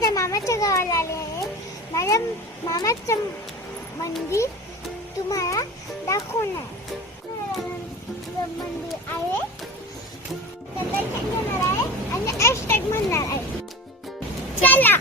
माझ्या मामाच्या गावाला आले आहे. माझ्या मामाचं मंदिर तुम्हाला दाखवणार मंदिर आहे. तर दर्शन घेणार आहे आणि हॅशटॅग म्हणणार आहे. चला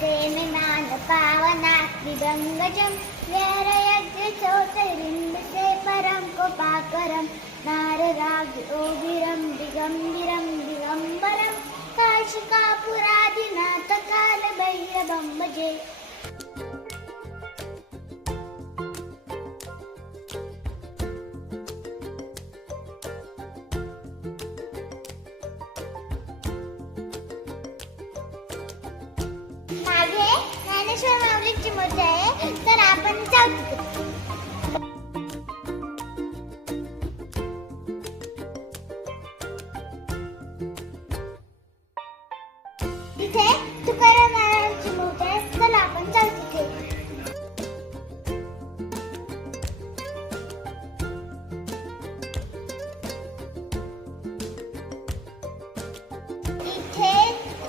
सेनान पावनाग्निगंगजं व्यारयज्ञचोतरिम्बसे परं कोपाकरं नाररागिरं दिगम्बिरं दिगम्बरं काशिकापुरादिनाथकालभैरवं भजे. मागे ज्ञानेश्वर माऊलींची मूर्ती आहे. तर आपण जाऊ तिथे. तुकाराम महाराजांची मूर्ती आहे. तर आपण जाऊ तिथे. इथे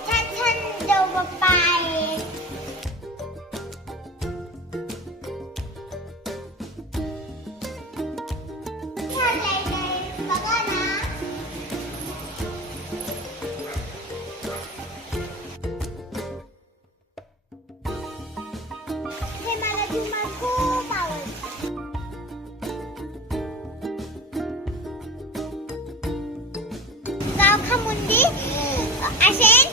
छान छान देवबाप्पा आहे. बघा ना. हे मला झुमा खूप आवडतं. गावखामुंदी असेल